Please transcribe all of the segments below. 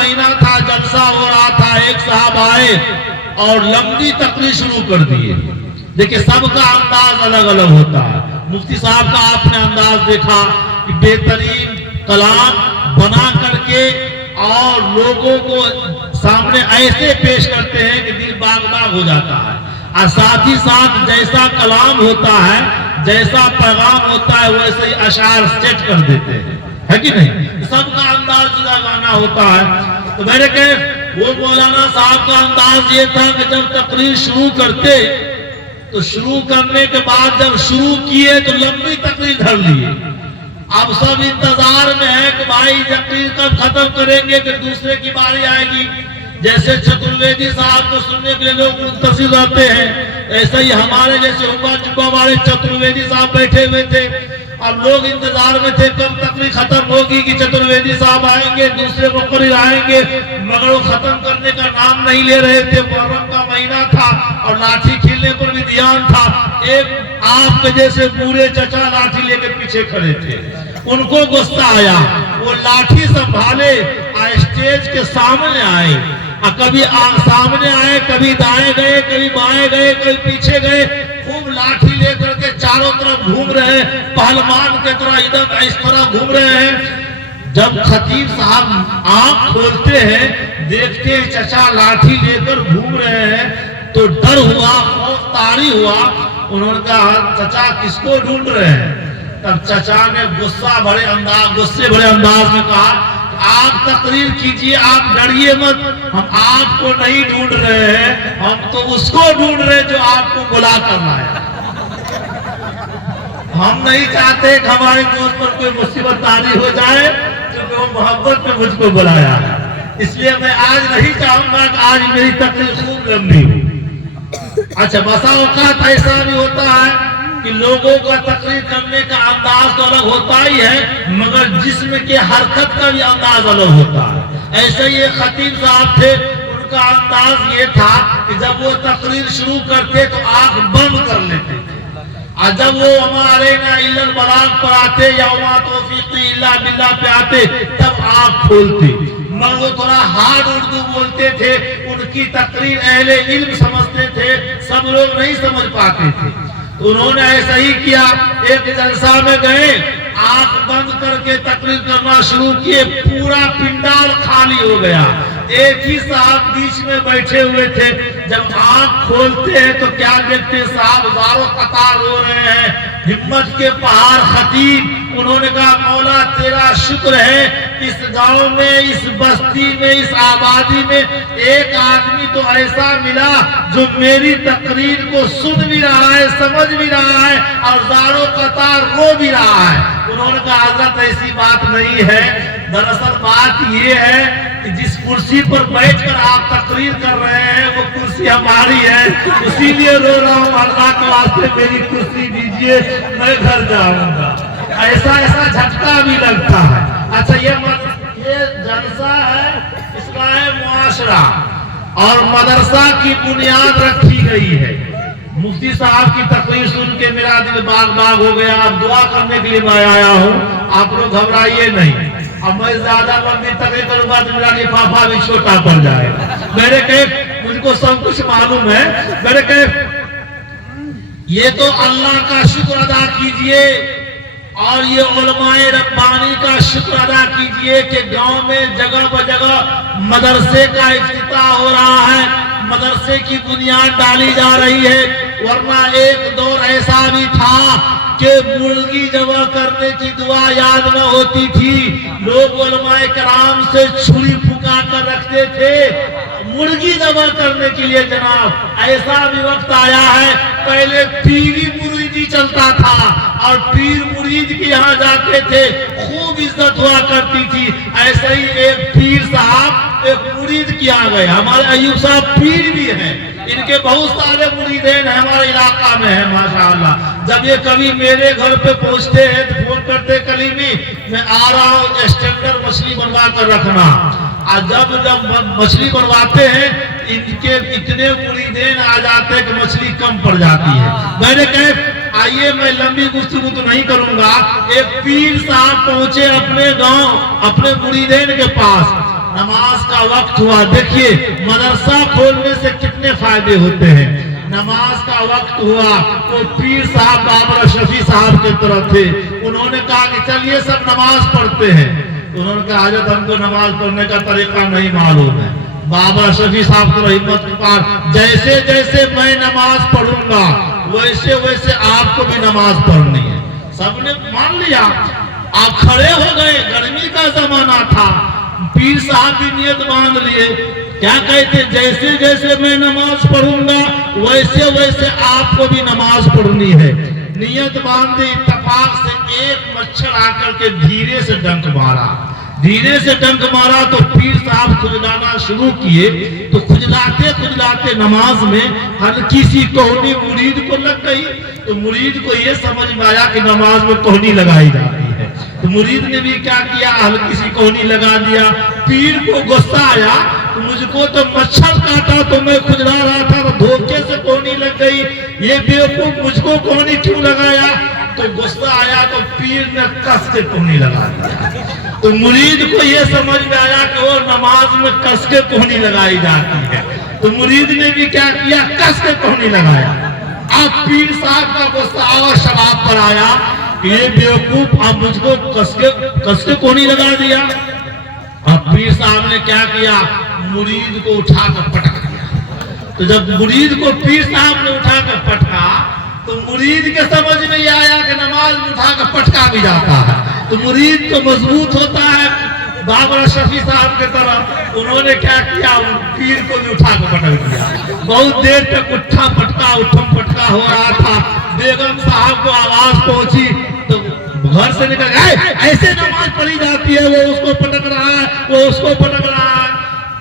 महीना था, जलसा हो रहा था, एक साहब आए और लंबी तकरीर शुरू कर दिए। देखिए सबका अंदाज अलग अलग होता है। मुफ्ती साहब का आपने अंदाज देखा कि बेहतरीन कलाम बना करके और लोगों को सामने ऐसे पेश करते हैं कि दिल बाग बाग हो जाता है। और साथ ही साथ जैसा कलाम होता है, जैसा पैगाम होता है, वैसे ही अशार सेट कर देते हैं, है कि नहीं? सबका अंदाज जुदा गाना होता है। तो मेरे के वो मौलाना साहब का अंदाज ये था कि जब तकरीर शुरू करते तो शुरू करने के बाद जब शुरू किए तो लंबी तकरीर धर लिए। अब सब इंतजार में है कि भाई तकरीर कब खत्म करेंगे, फिर दूसरे की बारी आएगी। जैसे चतुर्वेदी साहब को सुनने के लिए लोग मुंतजिर रहते हैं, ऐसे ही हमारे जैसे हुक्का चुका वाले चतुर्वेदी साहब बैठे हुए थे। अब लोग इंतजार में थे कब तकरीर खत्म होगी कि चतुर्वेदी साहब आएंगे, दूसरे मुकर्रिर आएंगे, मगर वो खत्म करने का नाम नहीं ले रहे थे। मुहर्रम का महीना था और लाठी खेलने पर भी ध्यान था। एक आपके जैसे पूरे चचा लाठी लेके पीछे खड़े थे, उनको गुस्सा आया, वो लाठी संभाले स्टेज के सामने आए, कभी सामने आए, कभी दाएं गए, कभी बाएं गए, कभी पीछे गए, खूब लाठी लेकर के चारों तरफ घूम रहे हैं, पहलवान के तरह इधर इस तरह घूम रहे हैं। जब खतीब साहब आंख खोलते हैं, देखते हैं चचा लाठी लेकर घूम रहे हैं, तो डर हुआ, खौफ तारी हुआ। उन्होंने कहा चचा किसको ढूंढ रहे हैं? तब चचा ने गुस्से भरे अंदाज में कहा आप तकरीर कीजिए, आप डरिए मत, हम आपको नहीं ढूंढ रहे हैं, हम तो उसको ढूंढ रहे हैं जो आपको बुला कर लाया। हम नहीं चाहते कि हमारे दोस्त पर कोई मुसीबत तारी हो जाए, क्योंकि वो मोहब्बत में मुझको बुलाया है। इसलिए मैं आज नहीं चाहूंगा कि आज मेरी तकरीर खूब लंबी हो। अच्छा, बसा औकात ऐसा भी होता है कि लोगों का तकरीर करने का अंदाज तो अलग होता ही है, मगर जिस्म के हरकत का भी अंदाज अलग होता है। ऐसे ही एक खतीब साहब थे, उनका अंदाज ये था कि जब वो तकरीर शुरू करते तो आंख बंद कर लेते थे, और जब वो हमारे ना इल्लल बलाग पर आते या वमा तौफीकी इल्ला बिल्लाह पे आते तब आंख खोलते। मगर वो थोड़ा हार्ड उर्दू बोलते थे, उनकी तकरीर अहले इल्म समझते थे, सब लोग नहीं समझ पाते थे। उन्होंने ऐसा ही किया, एक जलसा में गए, आंख बंद करके तकरीर करना शुरू किए, पूरा पिंडाल खाली हो गया, एक ही साहब बीच में बैठे हुए थे। जब आंख खोलते हैं तो क्या देखते हैं, साहब हजारों कतार रो रहे हैं, हिम्मत के पहाड़ खतीब। उन्होंने कहा मौला तेरा शुक्र है, इस गांव में, इस बस्ती में, इस आबादी में एक आदमी तो ऐसा मिला जो मेरी तकरीर को सुन भी रहा है, समझ भी रहा है और हजारों कतार रो भी रहा है। उन्होंने कहा हजरत ऐसी बात नहीं है, दरअसल बात ये है कि जिस कुर्सी पर बैठकर आप तकरीर कर रहे हैं वो कुर्सी हमारी है, इसीलिए रो रहा हूँ। अल्लाह के वास्ते मेरी कुर्सी दीजिए, मैं घर जाऊंगा। ऐसा झटका भी लगता है। अच्छा, ये जलसा है, इसका है मुआशरा और मदरसा की बुनियाद रखी गई है। मुफ्ती साहब की तकरीर सुन के मेरा दिल बाग बाग हो गया। अब दुआ करने के लिए मैं आया हूँ, आप लोग घबराइए नहीं। अब मैं ज्यादा लंबी तकरीर करूंगा तो मेरा लिफाफा भी छोटा पड़ जाएगा। मेरे के मुझको सब कुछ मालूम है। मेरे के ये तो अल्लाह का शुक्र अदा कीजिए और ये उलमाए रब्बानी का शुक्र अदा कीजिए कि गांव में जगह ब जगह मदरसे का इफ्तिताह हो रहा है, मदरसे की बुनियाद डाली जा रही है। वरना एक दौर ऐसा भी था कि मुर्गी जमा करने की दुआ याद न होती थी, लोग उलमाए कराम से छुरी फुका कर रखते थे मुर्गी जमा करने के लिए। जनाब ऐसा भी वक्त आया है, पहले पीरी मुरीदी चलता था और पीर मुरीद के यहाँ जाते थे, खूब इज्जत हुआ करती थी। ऐसे ही एक पीर साहब एक मुरीद के यहाँ गए, हमारे अयूब साहब पीर भी हैं, इनके बहुत सारे मुरीदेन हमारे इलाका में है माशाअल्लाह। जब ये कभी मेरे घर पे पहुंचते हैं तो फोन करते कलीमी मैं आ रहा हूँ, स्टैंडर्ड मछली बनवा कर रखना। और जब मछली बनवाते हैं इनके इतने मुरीदेन आ जाते हैं कि मछली कम पड़ जाती है। मैंने कहा आइए मैं लंबी गुफ्तगू तो नहीं करूंगा। एक पीर साहब पहुंचे अपने गांव अपने मुरीदेन के पास, नमाज का वक्त हुआ। देखिए मदरसा खोलने से कितने फायदे होते हैं। नमाज का वक्त हुआ तो पीर साहब बाबर शफी साहब की तरफ थे, उन्होंने कहा कि चलिए सब नमाज पढ़ते हैं। उन्होंने कहा हजरत हमको नमाज पढ़ने का तरीका नहीं मालूम है। बाबा शफी साहब को हिम्मत पुकार, जैसे जैसे मैं नमाज पढ़ूंगा वैसे वैसे आपको भी नमाज पढ़नी है। सबने मान लिया, आप खड़े हो गए। गर्मी का जमाना था, पीर साहब भी नियत बांध लिए। क्या कहते, जैसे जैसे मैं नमाज पढ़ूंगा वैसे वैसे आपको भी नमाज पढ़नी है। नियत बांधी, इत्तेफाक से एक मच्छर आकर के धीरे से डंक मारा। धीरे से डंक मारा तो पीर साहब खुजलाना शुरू किए। तो खुजलाते खुजलाते नमाज में हल्की सी कोहनी मुरीद को लग गई। तो मुरीद को यह समझ में आया कि नमाज में कोहनी लगाई जाती है। तो मुरीद ने भी क्या किया, हल्की सी कोहनी लगा दिया। पीर को गुस्सा आया, तो मुझको तो मच्छर काटा तो मैं खुजला रहा था, तो धोखे से कोहनी लग गई। ये बेवकूफ मुझको कोहनी क्यों लगाया? तो गुस्सा आया तो पीर ने कस के कोहनी लगा दिया। तो मुरीद को यह समझ में आया कि वो नमाज में कस के कोहनी लगाई जाती है। तो मुरीद ने भी क्या किया, कस के कोहनी लगाया। अब पीर साहब का गुस्सा और शराब पर आया, ये बेवकूफ अब मुझको कस के कोहनी लगा दिया। अब पीर साहब ने क्या किया, मुरीद को उठाकर पटक दिया। तो जब मुरीद को पीर साहब ने उठाकर पटका तो मुरीद के समझ में यह आया कि नमाज में उठाकर पटका भी जाता है। तो मुरीद तो मजबूत होता है बाबर शफी साहब के तरह। उन्होंने क्या किया, पीर को भी उठाकर पटक दिया। बहुत देर तक उठा पटका उठम पटका हो रहा था। बेगम साहब को आवाज पहुंची तो घर से निकल गए, ऐसे नमाज पढ़ी जाती है, वो उसको पटक रहा है, वो उसको पटक रहा है।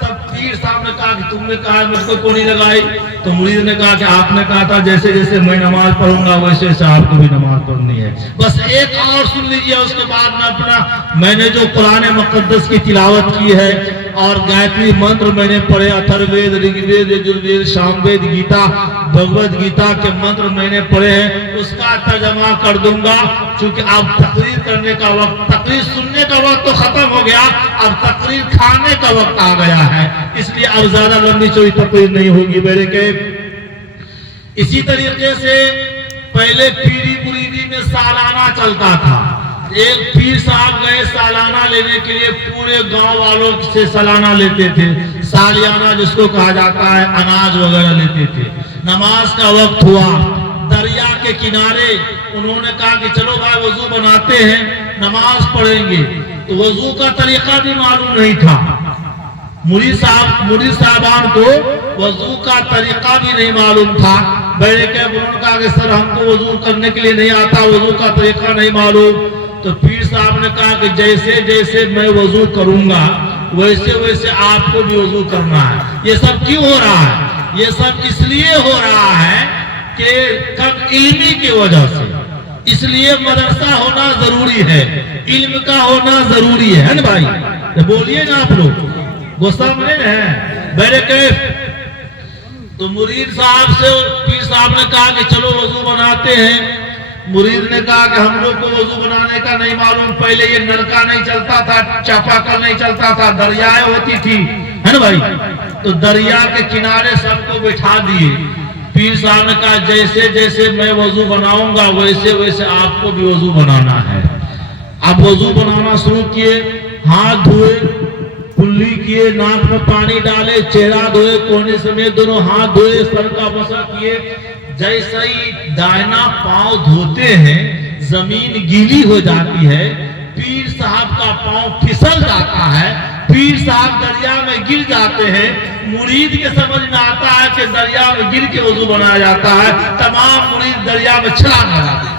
तब पीर साहब ने कहा कि तुमने कहा मुझको कोहनी लगाई। तो मुरीद ने कहा कि आपने कहा था जैसे जैसे मैं नमाज पढ़ूंगा वैसे वैसे आपको भी नमाज पढ़नी है। बस एक और सुन लीजिए, उसके बाद में मैंने जो कुरान मुकद्दस की तिलावत की है और गायत्री मंत्र मैंने पढ़े, अथर्ववेद, ऋग्वेद, यजुर्वेद, सामवेद, गीता, भगवद गीता के मंत्र मैंने पढ़े हैं, उसका तर्जमा कर दूंगा। क्योंकि अब तकरीर करने का वक्त, तकरीर सुनने का वक्त तो खत्म हो गया, अब तकरीर खाने का वक्त आ गया है। इसलिए अब ज्यादा लंबी चौड़ी तकरीर नहीं होगी मेरे के। इसी तरीके से पहले पीरी मुरीदी में सालाना चलता था। एक पीर साहब गए सालाना लेने के लिए, पूरे गांव वालों से सालाना लेते थे। सालियाना जिसको कहा जाता है, अनाज वगैरह लेते थे। नमाज का वक्त हुआ, दरिया के किनारे उन्होंने कहा कि चलो भाई वजू बनाते हैं, नमाज पढ़ेंगे। तो वजू का तरीका भी मालूम नहीं था। मुरीद साहबान को वजू का तरीका भी नहीं मालूम था। बैठे के उन्होंने कहा कि सर हमको वजू करने के लिए नहीं आता, वजू का तरीका नहीं मालूम। तो पीर साहब ने कहा कि जैसे जैसे मैं वजू करूंगा वैसे वैसे आपको भी वजू करना है। ये सब क्यों हो रहा है? ये सब इसलिए हो रहा है कि कम इल्मी की वजह से। इसलिए मदरसा होना जरूरी है, इल्म का होना जरूरी है ना भाई? तो बोलिए ना आप लोग, गुस्सा में है मेरे के। तो मुरीद साहब से पीर साहब ने कहा कि चलो वजू बनाते हैं। मुरीद ने कहा कि हम लोग को वजू बनाने का नहीं मालूम, पहले ये नलका नहीं चलता था, चापाकल नहीं चलता था, दरियाएं होती थी, है ना भाई? तो दरिया के किनारे सबको बिठा दिए। पीर साहब ने कहा जैसे जैसे मैं वजू बनाऊंगा वैसे वैसे आपको भी वजू बनाना है। अब वजू बनाना शुरू किए, हाथ धोए, कुल्ली किए, नाक में पानी डाले, चेहरा धोए, कोने समेत दोनों हाथ धोए, सर का मसा किए। जैसे ही दाहिना पांव धोते हैं जमीन गीली हो जाती है, पीर साहब का पांव फिसल जाता है, पीर साहब दरिया में गिर जाते हैं। मुरीद के समझ में आता है कि दरिया में गिर के वजू बनाया जाता है। तमाम मुरीद दरिया में छलांग लगाते हैं।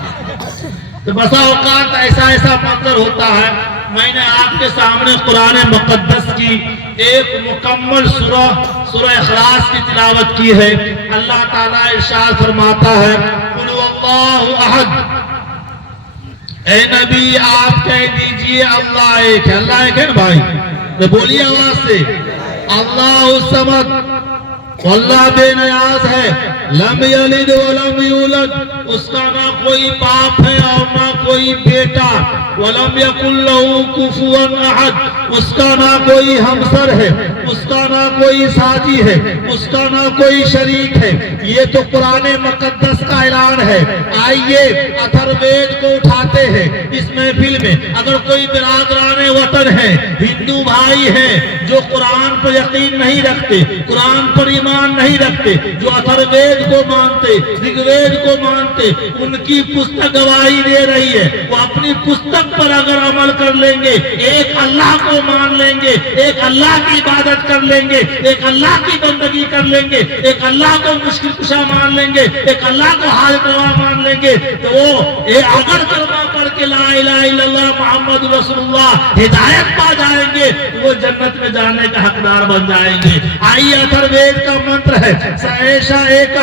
तो बसा औकात ऐसा ऐसा मंजर होता है। मैंने आपके सामने कुरान मुकद्दस की एक मुकम्मल सूरह इखलास की तिलावत की है। अल्लाह ताला इरशाद फरमाता है, कुल हुवल्लाहु अहद, ए नबी आप कह दीजिए अल्लाह एक है। अल्लाह एक है ना भाई? तो बोलिए आवाज से, अल्लाहु समद, अल्लाह बेनियाज है, लम यलिद वलम यूलद, उसका ना कोई बाप है और ना कोई बेटा, वलम यकुल लहू कुफुवन अहद, उसका ना कोई हमसर है, उसका ना कोई साजी है, उसका ना कोई शरीक है। ये तो कुरान मुकद्दस का ऐलान है। आइए अथर्ववेद को उठाते हैं इस महफिल में। अगर कोई बिरादराने वतन है, हिंदू भाई है जो कुरान पर यकीन नहीं रखते, कुरान पर ईमान नहीं रखते, जो अथर्ववेद को मानते, ऋग्वेद को मानते, उनकी पुस्तक गवाही दे रही है। वो अपनी पुस्तक पर अगर अमल कर लेंगे, एक अल्लाह को मान लेंगे, एक अल्लाह की इबादत कर लेंगे, एक अल्लाह की बंदगी कर लेंगे, एक अल्लाह को मुश्किल कुशा मान लेंगे, एक अल्लाह को हाजिर रवा मान लेंगे, तो वो अगर कलमा करके ला इलाहा इल्लल्लाह मुहम्मद रसूलुल्लाह हिदायत पा जाएंगे, वो जन्नत में जाने का हकदार बन जाएंगे। आइए अथर्ववेद का मंत्र है, सऐशा एक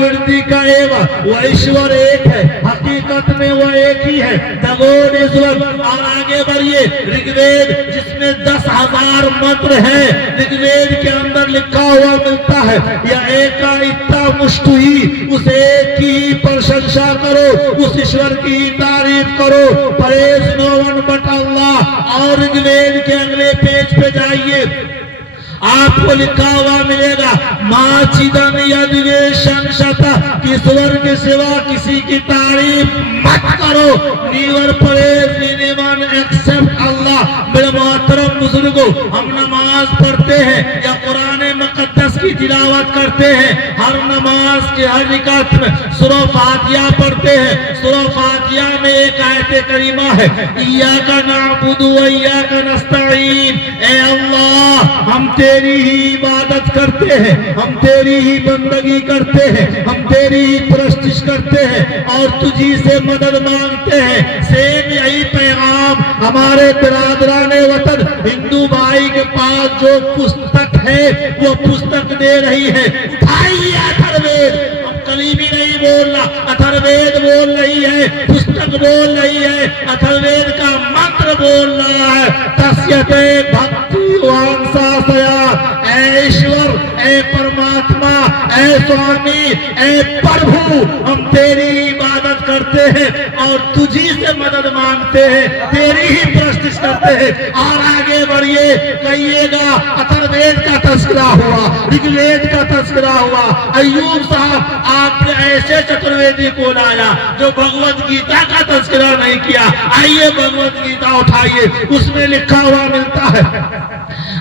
वृद्धि का एवं, वह ईश्वर एक है, हकीकत में वह एक ही है, दगोड ईश्वर। और आगे बढ़िए, ऋग्वेद जिसमें 10,000 मंत्र है, ऋग्वेद के अंदर लिखा हुआ मिलता है, यह एक का इतना मुष्टु ही, उस एक की प्रशंसा करो, उस ईश्वर की तारीफ करो, परेश नो वन बट अल्लाह। और ऋग्वेद के अगले पेज पे जाइए, आपको लिखा हुआ मिलेगा, माँ चिदन यद्वेशन शता, ईश्वर के सिवा किसी की तारीफ मत करो, नीवर परेश एनीवन एक्सेप्ट अल्लाह। मेरे मोहतरम बुजुर्गों, हम नमाज पढ़ते हैं या कुरान मुकद्दस की तिलावत करते हैं, हर नमाज के हर रिकात में सूरह फातिहा पढ़ते हैं। सूरह फातिहा में एक आयत करीमा है, इय्याका नअबुदु व इय्याका नस्तईन, ए अल्लाह हम तेरी ही इबादत करते हैं, हम तेरी ही बंदगी करते हैं, हम तेरी ही परस्तिश करते हैं और तुझी से मदद मांगते हैं। सेम यही पैगाम हमारे बिरादराने वतन हिंदू भाई के पास जो पुस्तक है वो पुस्तक दे रही है। उठाइए अथर्ववेद, कलीमी नहीं बोलना, अथर्ववेद बोल रही है, पुस्तक बोल रही है, अथर्ववेद का मंत्र बोल रहा है, तस्यते भक्ति वांसासया, ऐ ईश्वर, ऐ परमात्मा, ऐ स्वामी, ऐ प्रभु, हम तेरी इबादत करते हैं और तुझी से मदद मांगते हैं, तेरी ही प्रस्तिश करते हैं। और आगे बढ़िए, कहिएगा अथर्ववेद का तस्करा हुआ, ऋग्वेद का तस्करा हुआ। अय्यूब साहब, आपने ऐसे चतुर्वेदी को लाया जो भगवत गीता का तस्करा नहीं किया। आइए भगवत गीता उठाइए, उसमें लिखा हुआ मिलता है,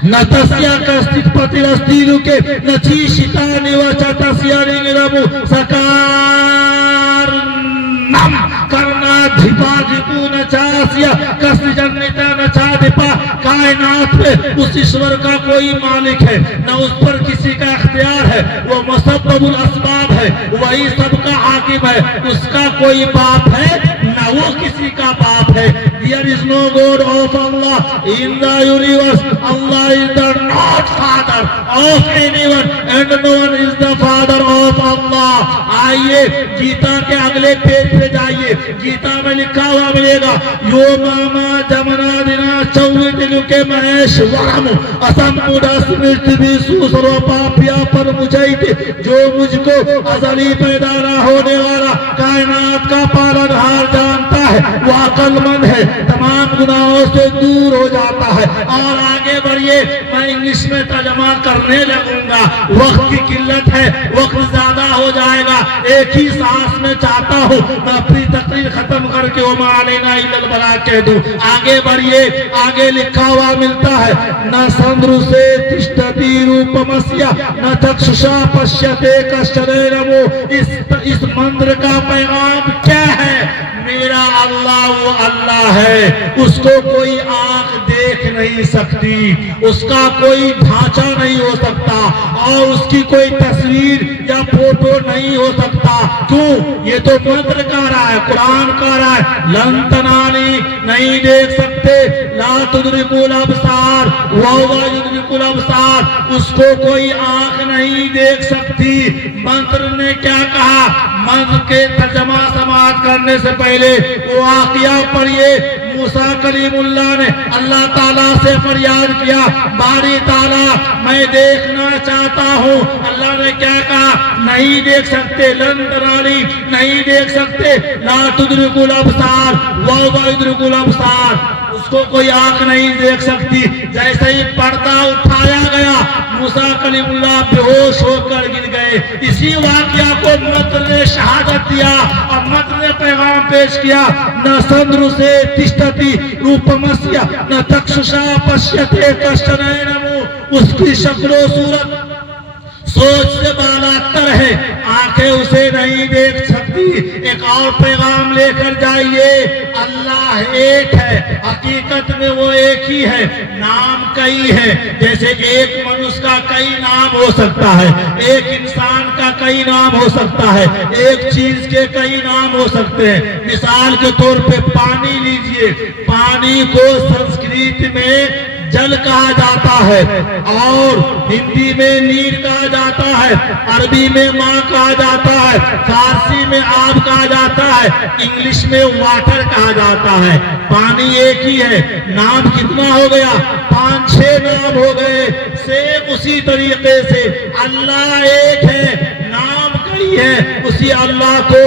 न तस्या कस्तित पतिरस्तिलु के न चीशिता निवचा तस्या निरमु सकार नम करना धिपा धिपु न चास्या कस्य जन्मिता न चाधिपा। कायनात में उस ईश्वर का कोई मालिक है, न उस पर किसी का इख्तियार है, वो मुसब्बबुल अस्बाब है, वही सबका हाकिम है, उसका कोई बाप है न वो किसी का बाप है। There is no God of Allah in the universe. Allah is the not father of anyone and no one is the father of Allah. आइए गीता के अगले पेज पे जाइए, गीता में लिखा हुआ मिलेगा, यो मामा जमना दिना चौदिलु के महेश्वरम असम सर्वपापिया पर मुझे, जो मुझको अजली पैदा न होने वाला कायनात का पालनहार जानता है, वो अक्लमंद है, तमाम गुनाहों से दूर हो जाता है। और आगे बढ़िए, मैं इंग्लिश में तर्जमा करने लगूंगा, वक्त की किल्लत है, वक्त ज्यादा हो जाएगा, एक ही सांस में चाहता हूँ मैं अपनी तकरीर खत्म करके वो मालेना इल्लल बला कह दूं। आगे बढ़िए, आगे लिखा हुआ मिलता है, न संद्रु से तिष्ठति रूपमस्या न चक्षुषा पश्यते कश्चरेरमो। इस मंत्र का पैगाम क्या है? मेरा अल्लाह वो अल्लाह है, उसको कोई आंख देख नहीं सकती, उसका कोई ढांचा नहीं हो सकता और उसकी कोई तस्वीर या फोटो नहीं हो सकता। क्यों? ये तो मंत्र कह रहा है, कुरान कह रहा है, लन तनानी, नहीं देख सकते, ला तुदरिकुल अबसार वहुवा युदरिकुल अबसार, उसको कोई आंख नहीं देख सकती। मंत्र ने क्या कहा? मंत्र के तर्जमा समाप्त करने से पहले वो वाक़िया पढ़िए, मूसा कलीमुल्लाह ने अल्लाह ताला से फरियाद किया, बारी ताला मैं देखना चाहता हूँ। अल्लाह ने क्या कहा, नहीं देख सकते, लन तरानी, नहीं देख सकते, ला तुदरिकुल अबसार व युदरिकुल अबसार, उसको कोई आंख नहीं देख सकती। जैसे ही पर्दा उठाया गया, मूसा कलीमुल्लाह बेहोश होकर गिर गए। इसी वाकया को मद्र ने शहादत दिया और मद्र ने पैगाम पेश किया, न संद्र से तिष्ठति रूपमस्य न चक्षुषा पश्यते कश्चनैनमु, उसकी शक्लो सूरत सोच से बालातर है, आंखें उसे नहीं देख सकती। एक और पैगाम लेकर जाइए, अल्लाह एक है, हकीकत में वो एक ही है, नाम कई है। जैसे एक मनुष्य का कई नाम हो सकता है, एक इंसान का कई नाम हो सकता है, एक चीज के कई नाम हो सकते हैं। मिसाल के तौर पे पानी लीजिए, पानी को संस्कृत में जल कहा जाता है और हिंदी में नीर कहा जाता है, अरबी में माँ कहा जाता है, फारसी में आब कहा जाता है, इंग्लिश में वाटर कहा जाता है। पानी एक ही है, नाम कितना हो गया, 5-6 नाम हो गए। सेम उसी तरीके से अल्लाह एक है, नाम कई है। उसी अल्लाह को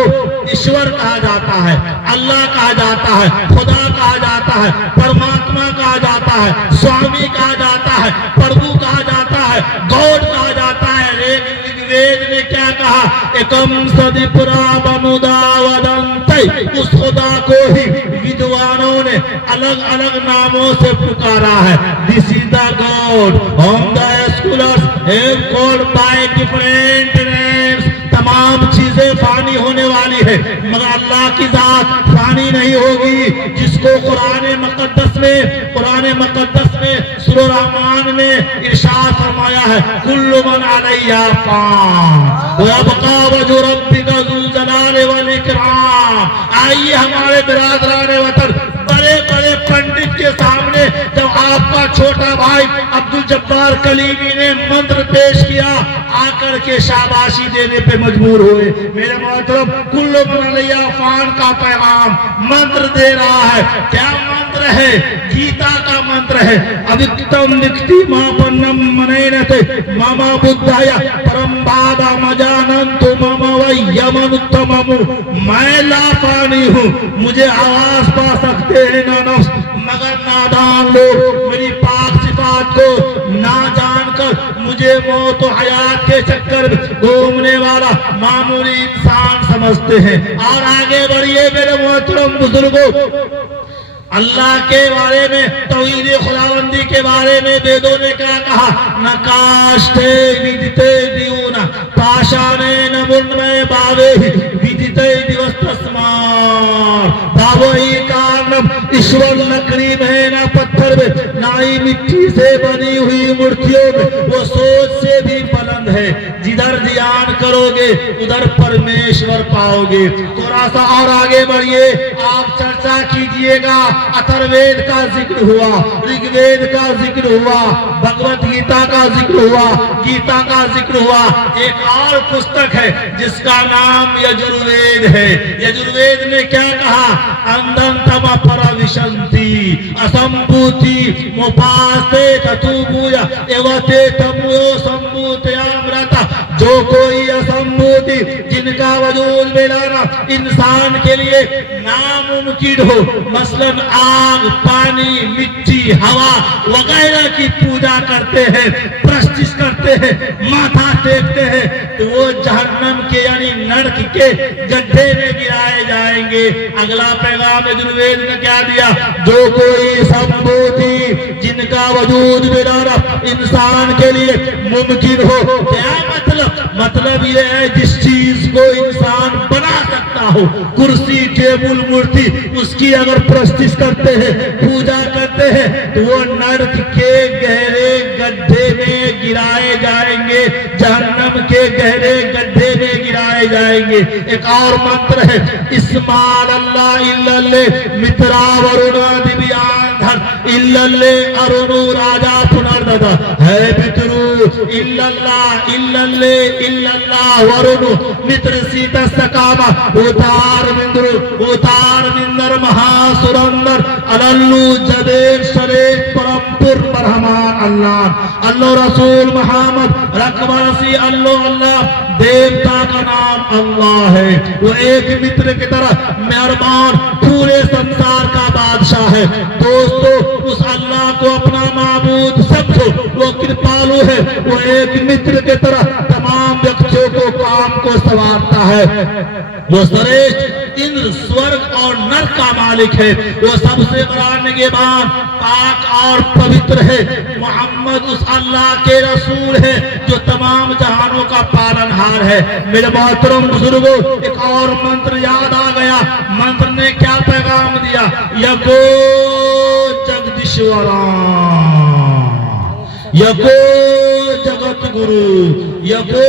ईश्वर कहा जाता है, अल्लाह कहा जाता है, खुदा कहा जाता है, परमात्मा कहा जाता है, स्वामी कहा जाता है, प्रभु कहा जाता है, गॉड कहा जाता है। ऋग्वेद ने क्या कहा, एकम सदिपुरा बनुदावदंतै, उस खुदा को ही विद्वानों ने अलग अलग नामों से पुकारा है। This is the God home the scholars have called by different names. तमाम चीजें फानी होने वाली है, मगर अल्लाह की जात फानी नहीं होगी। जिसको कुरान मुकद्दस में सूरह रहमान में इरशाद फरमाया है, कुल्लु मन अलैहा फान व यबका वजहु रब्बिका ज़ुल जलाल वल इकराम। आइए हमारे बिरादरान वतन, बड़े बड़े पंडित के सामने जब आपका छोटा भाई अब्दुल जब्बार कलीमी ने मंत्र पेश किया, आकर के शाबाशी देने पे मजबूर हुए। मेरे मोहतरम, कुल्लु मन अलैहा फान का पैगाम मंत्र दे रहा है। क्या मंत्र है? गीता का मंत्र है। अविक्तम विक्ति मापन्नम मनैनते मम बुद्धाय परम बाबा मजानन्तु मम वयमनुत्तममु। मैं लापानी हूँ, मुझे आवाज पा सकते हैं ना नफ्स, मगर नादान लोग मेरी पाक सिफात को ना जानकर मुझे मौत और हयात के चक्कर में घूमने वाला मामूली इंसान समझते हैं। और आगे बढ़िए मेरे मोहतरम बुजुर्गों, अल्लाह के बारे में, तौहीद खुदाबंदी के बारे में वेदों ने क्या कहा, नकाशते विदिते दियोना पाशाने नमुन्मय बावे विदिते दिवस तस्मार। बावही कारणम ईश्वर लकड़ी में ना पत्थर में ना ही मिट्टी से बनी हुई मूर्तियों में, वो सोच से भी बुलंद है। जिधर ध्यान करोगे उधर परमेश्वर पाओगे। थोड़ा सा और आगे बढ़िए, आप चर्चा कीजिएगा। अथर्ववेद का जिक्र हुआ, ऋग्वेद का जिक्र हुआ, भगवत गीता का जिक्र हुआ, गीता का जिक्र हुआ। एक और पुस्तक है जिसका नाम यजुर्वेद है। यजुर्वेद ने क्या कहा, अंधम परविशंति असंभूति मुपास्ते ततुभूय एवते तमुयो संभूतयामृता। जो कोई असंभूति, जिनका वजूद मिलाना इंसान के लिए नामुमकिन हो, मसलन आग, पानी, मिट्टी, हवा वगैरह की पूजा करते हैं, प्रस्तिश करते हैं, माथा टेकते हैं, तो वो जहन्नम के यानी नरक के गड्ढे में गिराए जाएंगे। अगला पैगाम यजुर्वेद ने क्या दिया, जो कोई संभूति, जिनका वजूद मिलाना इंसान के लिए मुमकिन हो। क्या मतलब ये है जिस चीज को इंसान बना सकता हो, कुर्सी, टेबल, मूर्ति, उसकी अगर प्रस्तिश करते हैं, पूजा करते हैं, तो वो नरक के गहरे गड्ढे में गिराए जाएंगे, जहन्नम के गहरे गड्ढे में गिराए जाएंगे। एक और मंत्र है, इस्माल अल्लाह इल्लल्ले मित्रा वरुणा दिव्यांधर इल्लल्ले अरुणु राजा पुनर्ददा है पितरु इल्लल्लाह इल्लल्ले इल्लल्लाह वरुणु मित्र सीता सकामा उतार मिंद्र महासुरंदर अल्लू जबेर शरेक परमपुर बरहमान अल्लाह अल्लाह रसूल मोहम्मद रकबासी अल्लाह अल्लाह देवता का नाम अल्लाह है। वो एक मित्र की तरह मेहरबान पूरे संसार का बादशाह है। दोस्तों उस अल्लाह को अपना माबूद समझो, वो कृपालु है। वो एक मित्र की तरह तमाम व्यक्तियों को काम को संवारता है। वो श्रेष्ठ इंद्र स्वर्ग और नर का मालिक है। वो सबसे बड़ा निगहबान पाक और पवित्र है। मोहम्मद उस अल्लाह के रसूल है जो तमाम जहानों का पालनहार है। मेरे मोहतरम बुजुर्गों, एक और मंत्र याद आ गया। मंत्र ने क्या पैगाम दिया? यको जगदीश्वरा, यको जगत गुरु, यको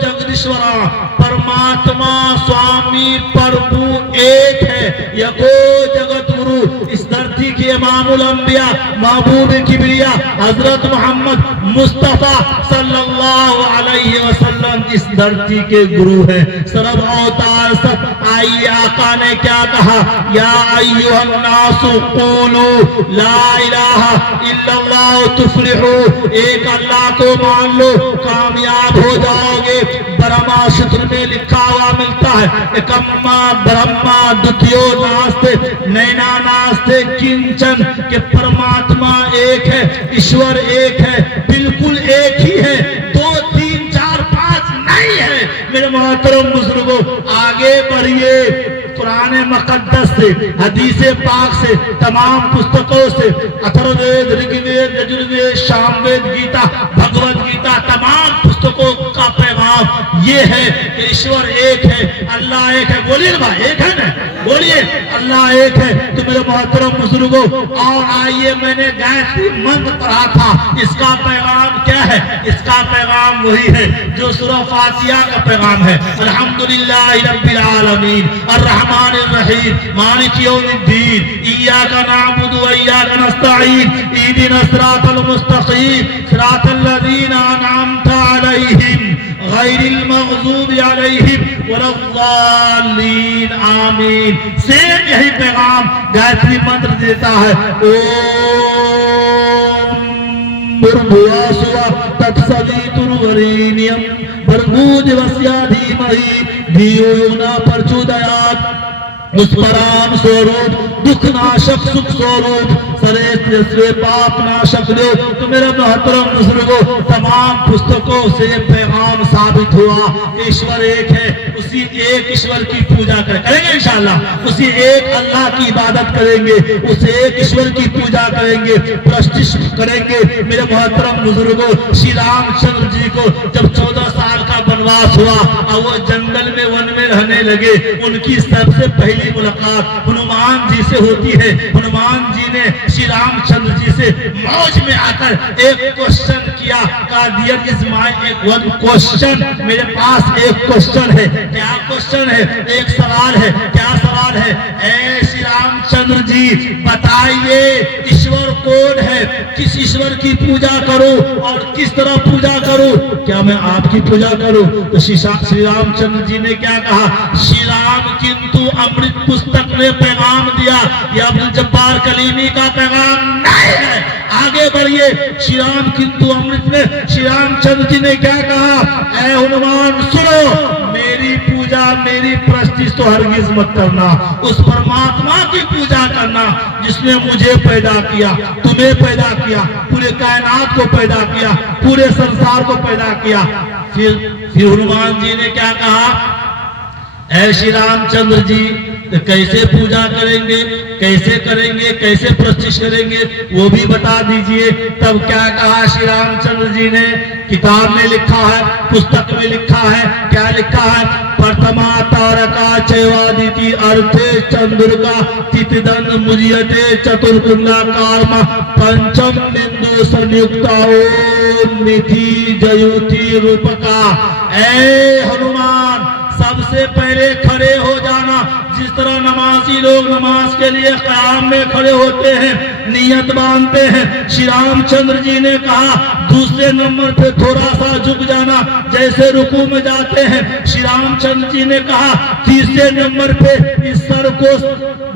जगदीश्वरा, परमात्मा स्वामी प्रभु एक है। यको जगत गुरु, इस धरती के इमामुल अंबिया महबूब किबरिया हजरत मोहम्मद मुस्तफा सल्लल्लाहु अलैहि वसल्लम इस धरती के गुरु हैं। सर्व अवतार सब आइए, आका ने क्या कहा? या अय्युहन नासु क़ूलू ला इलाहा इल्लल्लाह तुफ्लिहू, एक अल्लाह को मान लो कामयाब हो जाओगे। ब्रह्मा सूत्र में लिखा हुआ मिलता है, एकम्मा ब्रह्मा द्वितीयो नास्ते नैना नास्ते किंचन, के परमात्मा एक है, ईश्वर एक है, बिल्कुल एक ही है, 2 3 4 5 नहीं है। मेरे मोहतरम बुजुर्गों, आगे बढ़िए। कुरान मुकद्दस से, हदीसे पाक से, तमाम पुस्तकों से, अथर्ववेद, ऋग्वेद, यजुर्वेद, सामवेद, गीता, भगवत गीता, तमाम पुस्तकों का पैगाम ये है कि ईश्वर एक है, अल्लाह एक है। बोलिए ना, एक है ना, बोलिए अल्लाह एक है। तो मेरे मोहतरम बुजुर्गों, और आइए, मैंने गायत्री मंत्र पढ़ा था, इसका पैगाम क्या है? इसका पैगाम वही है जो सूरह फातिहा का पैगाम है। अल्हम्दुलिल्लाहि रब्बिल आलमीन अर्रहमानिर रहीम मालिकि यौमिद्दीन इय्याका नअबुदु व इय्याका नस्तईन इहदिनस सिरातल मुस्तकीम सिरातल लज़ीना अनअमता अलैहिम गैरिल मग़ज़ूबि अलैहिम वलद्दाल्लीन आमीन। सेम यही पैगाम गायत्री मंत्र देता है। ओम भूर्भुवः तत्सवितुर्वरेण्यं भर्गोदेवस्य धीमहि धियो यो न प्रचोदयात्। उस पराम स्वरूप दुख नाशक सुख स्वरूप श्रेष्ठ पाप नाशक देव। तो मेरे मोहतरम बुजुर्गों, तमाम पुस्तकों से पैगाम साबित हुआ ईश्वर एक है। उसी एक ईश्वर की पूजा करेंगे इंशाअल्लाह, उसी एक अल्लाह की इबादत करेंगे, उस एक ईश्वर की पूजा करेंगे, प्रतिष्ठा करेंगे। मेरे मोहतरम बुजुर्गों, श्री रामचंद्र जी को जब 14 साल का वनवास हुआ और वो जंगल में वन में रहने लगे, उनकी सबसे पहली मुलाकात हनुमान जी से होती है। हनुमान जी ने श्री रामचंद्र जी से मौज में आकर एक क्वेश्चन किया, कहा डियर इज माय एक वन क्वेश्चन, मेरे पास एक क्वेश्चन है। क्या क्वेश्चन है? एक सवाल है। क्या सवाल है? ऐ श्री रामचंद्र जी बताइए, ईश्वर कौन है? किस ईश्वर की पूजा करूं और किस तरह पूजा करूं? क्या मैं आपकी पूजा करूं? तो श्री रामचंद्र जी ने क्या कहा? श्री राम किंतु अमृत पुस्तक में पैगाम दिया, यह अब्दुल जब्बार कलीमी का पैगाम नहीं है। आगे बढ़िए। श्री राम किंतु अमृत में श्री रामचंद्र जी ने क्या कहा? ऐ हनुमान सुनो, मेरी पूजा मेरी प्रतिष्ठा तो हरगिज मत करना, उस परमात्मा की पूजा करना जिसने मुझे पैदा किया, तुम्हें पैदा किया, पूरे कायनात को पैदा किया, पूरे संसार को पैदा किया। फिर हनुमान जी ने क्या कहा? ऐ श्री रामचंद्र जी, तो कैसे पूजा करेंगे, कैसे करेंगे, कैसे प्रतिष्ठा करेंगे, वो भी बता दीजिए। तब क्या कहा श्री रामचंद्र जी ने? किताब में लिखा है, पुस्तक में लिखा है। क्या लिखा है? प्रथमा तारका चैवादिति अर्थे चंद्रिका तिथिदंड मुजियते चतुर्कुंडाकारम पंचम बिंदु संयुक्ता ओम निधि जयुति रूपका। ऐ हनुमान, सबसे पहले खड़े हो जाना। जिस तरह नमाजी लोग नमाज के लिए क़याम में खड़े होते हैं, नियत बांधते हैं, श्री रामचंद्र जी ने कहा दूसरे नंबर पे थोड़ा सा झुक जाना, जैसे रुकू में जाते हैं श्री रामचंद्र जी ने कहा। तीसरे नंबर पे इस सर को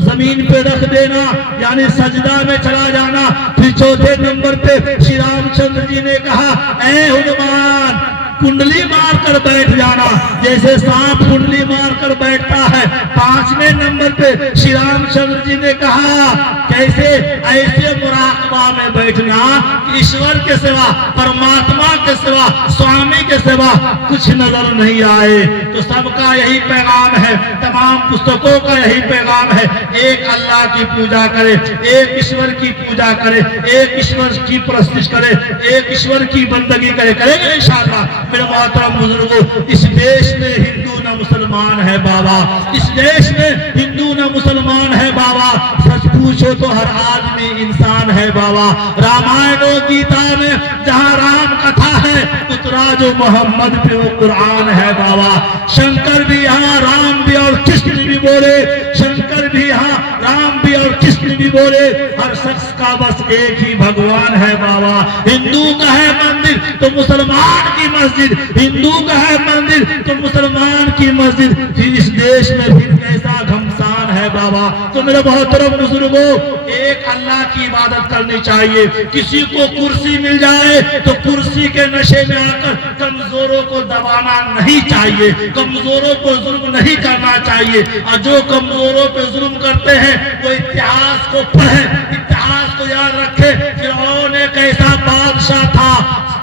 जमीन पे रख देना, यानी सजदा में चला जाना। फिर चौथे नंबर पे श्री रामचंद्र जी ने कहा, ऐ हनुमान कुंडली मार कर बैठ जाना, जैसे सांप कुंडली मार कर बैठता है। पांचवें नंबर पे श्री रामचंद्र जी ने कहा, कैसे? ऐसे मुराकबा में बैठना कि ईश्वर के सिवा, परमात्मा के सिवा, स्वामी के सिवा कुछ नजर नहीं आए। तो सबका यही पैगाम है, तमाम पुस्तकों का यही पैगाम है, एक अल्लाह की पूजा करे, एक ईश्वर की पूजा करे, एक ईश्वर की प्रस्तिश करे, एक ईश्वर की बंदगी करे। करेंगे इंशाअल्लाह। मेरे मोहतरम बुजुर्गों, इस देश में हिंदू न मुसलमान है बाबा, इस देश में हिंदू न मुसलमान है बाबा। सच पूछो तो हर आदमी इंसान है बाबा। रामायण और गीता में जहाँ राम कथा है, उतरा जो मोहम्मद पे वो कुरान है बाबा। शंकर भी यहाँ राम भी और कृष्ण भी बोले, शंकर भी यहाँ राम भी और कृष्ण भी बोले। हर शख्स का बस एक ही भगवान है बाबा। हिंदू का है मंदिर तो मुसलमान की मस्जिद, हिंदू का है मंदिर तो मुसलमान की मस्जिद। फिर इस देश में फिर कैसा घमसान है बाबा। तो मेरे मोहतरम बुजुर्गों, एक अल्लाह की इबादत करनी चाहिए। किसी को कुर्सी मिल जाए तो कुर्सी के नशे में आकर कमजोरों को दबाना नहीं चाहिए, कमजोरों को जुल्म नहीं करना चाहिए। और जो कमजोरों पे जुल्म करते हैं वो इतिहास को पढ़े, इतिहास को याद रखे। फिरौन एक ऐसा बादशाह था,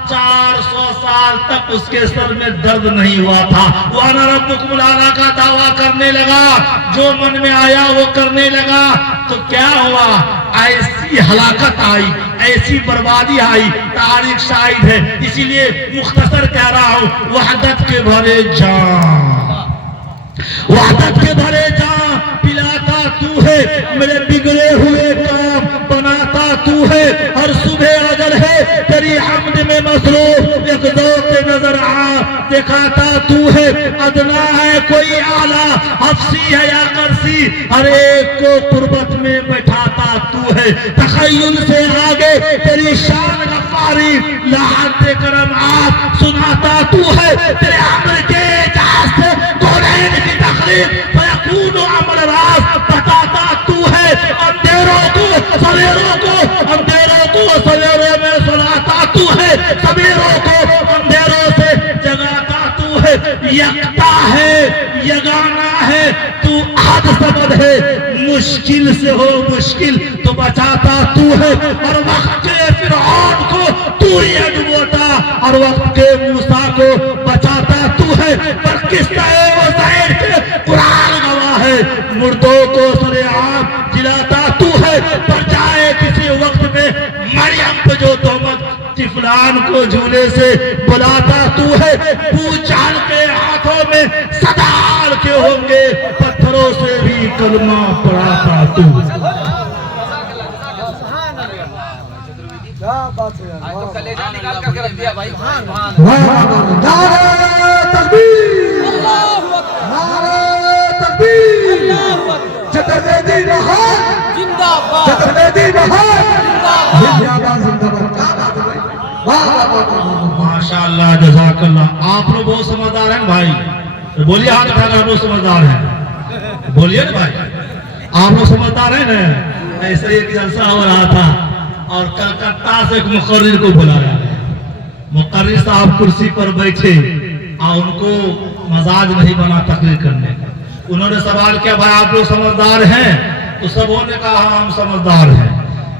400 साल तक उसके सर में दर्द नहीं हुआ था। वो अना रब्बुकुमुल आला का दावा करने लगा, जो मन में आया वो करने लगा। तो क्या हुआ? ऐसी हलाकत आई, ऐसी बर्बादी आई, तारीख शाहिद है। इसीलिए मुख्तसर कह रहा हूं, वहदत के भरे जान, वहदत के भरे जान पिलाता तू है, मेरे बिगड़े हुए काम बनाता तू है। हर सुबह अजर है तेरी हमद में मसरूफ, एक दो के नजर आ दिखाता तू है। अदना है कोई आला, हफ्सी है या करसी, हर एक को तुरबत में बैठाता तू है। तखय्युल से आगे तेरी शान गफ्फारी, लाहत करम आप सुनाता तू है। तेरे अमर के जहाज से गोरैन की तकलीफ फयकून अमर राज बताता तू है। अंधेरों को सवेरों को, अंधेरों को सवेरों में सुलाता तू है, सवेरों को अंधेरों से जगाता तू है। यकता है, यगाना है, तू आद समद है, मुश्किल से हो मुश्किल तो बचाता तू है। और वक्त के फिरौन को तू ही डुबोता, और वक्त के मूसा को बचाता तू है। पर किस तरह वो साइड के कुरान गवाह है, मुर्दों को सरेआम जिलाता तू है। पर जाए किसी वक्त में मरियम पे जो तोहमत, तिफलान को झूले से बुलाता तू है। पूछाल के हाथों में सदाल के होंगे, पत्थरों से भी कलमा पढ़ाता तू। क्या बात है यार, तो कलेजा निकाल करके रख दिया भाई। नारे तकबीर, नारे तकबीर, चतुर्वेदी बहार जिंदाबाद, चतुर्वेदी बहार जिंदाबाद, जिंदाबाद। वाह वाह वाह, माशाअल्लाह, जज़ाकल्लाह। आप लोग बहुत समझदार हैं भाई, तो बोलिए हाथ उठाकर आप लोग समझदार हैं, बोलिए ना भाई, आप लोग समझदार हैं ना। ऐसे एक जलसा हो रहा था और कलकत्ता से एक मुकर्रिर को बुलाया। मुकर्रिर साहब कुर्सी पर बैठे और उनको मजाज नहीं बना तकरीर करने का। उन्होंने सवाल किया, भाई आप लोग समझदार हैं? तो सबों ने कहा हम समझदार हैं।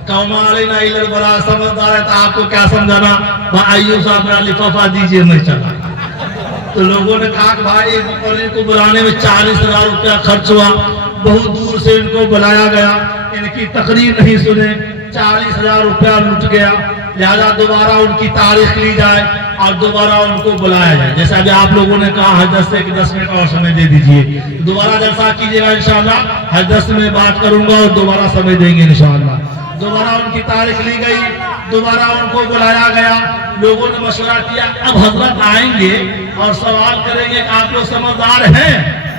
कौमाली ना इधर बड़ा समझदार है, तो आपको क्या समझाना? भाई आइयो साहब मेरा लिफाफा दीजिए, मैं चला। तो लोगों ने कहा कि भाई मुकर्रिर को बुलाने में 40,000 रुपया खर्च हुआ, बहुत दूर से इनको बुलाया गया, इनकी तकरीर नहीं सुने, 40,000 रुपया लुट गया। लिहाजा दोबारा उनकी तारीख ली जाए और दोबारा उनको बुलाया जाए। जैसे अभी आप लोगों ने कहा है 10 से 10 मिनट और समय दे दीजिए, दोबारा जलसा कीजिएगा इंशाअल्लाह। हर 10 में बात करूंगा और दोबारा समय देंगे इंशाअल्लाह। दोबारा उनकी तारीख ली गई, दोबारा उनको बुलाया गया। लोगों ने मशवरा किया, अब हजरत आएंगे और सवाल करेंगे कि आप लोग समझदार हैं,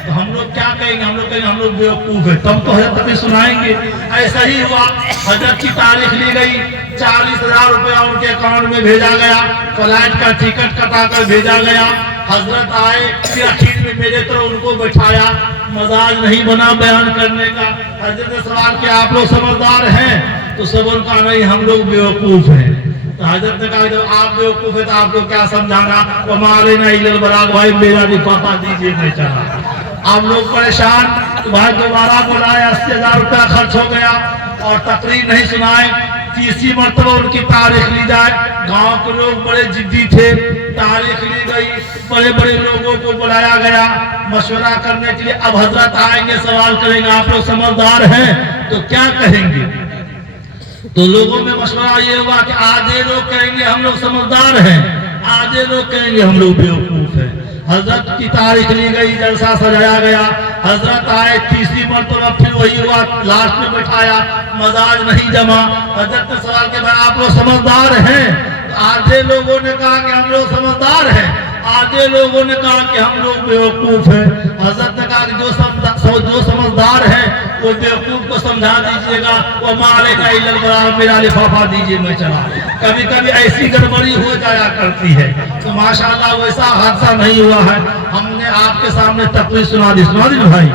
तो हम लोग क्या कहेंगे? हम लोग कहेंगे हम लोग बेवकूफ है, तब तो हजरत अभी सुनाएंगे। ऐसा ही हुआ, हजरत की तारीख ली गई, 40,000 रुपया उनके अकाउंट में भेजा गया, फ्लाइट का टिकट कटा कर भेजा गया। हजरत आए, फिर आखिर में मेरे तरफ उनको बैठाया, मजाज नहीं बना बयान करने का। हजरत ने सवाल किया, आप लोग समझदार हैं? तो सबों का नहीं, हम लोग बेवकूफ हैं। तो हजरत ने कहा, जब आप बेवकूफ है तो आपको क्या समझाना, हमारे ना इलल बराग, भाई मेरा लिफाफा दीजिए, मैं चला। आप लोग परेशान, तो भाई दोबारा बुलाया, 80,000 रुपया खर्च हो गया और तकरीर नहीं सुनाए। तीसरी मरतबा उनकी तारीख ली जाए। गांव के लोग बड़े जिद्दी थे, तारीख ली गई, बड़े बड़े लोगों को बुलाया गया मशवरा करने के लिए। अब हजरत आएंगे, सवाल करेंगे, आप लोग समझदार हैं तो क्या कहेंगे? तो लोगों में मशवरा ये हुआ कि आधे लोग कहेंगे हम लोग समझदार हैं, आधे लोग कहेंगे हम लोग बेवकूफ हैं। हजरत की तारीख ली गई, जलसा सजाया गया। हजरत आए, तीसरी मरतबा फिर वही हुआ, लास्ट में बैठाया, मजाज नहीं जमा। हजरत ने सवाल किया, भाई आप लोग समझदार हैं? तो आधे लोगों ने कहा कि हम लोग समझदार हैं, आधे लोगों ने कहा कि हम लोग बेवकूफ हैं। हजरत ने कहा कि जो समझदार है वो बेवकूफ को समझा दीजिएगा, वो मारे का इलल बराग, मेरा लिफाफा दीजिए, मैं चला। कभी कभी ऐसी गड़बड़ी हो जाया करती है, तो माशाअल्लाह वैसा हादसा नहीं हुआ है। हमने आपके सामने तकरीर सुना दी भाई।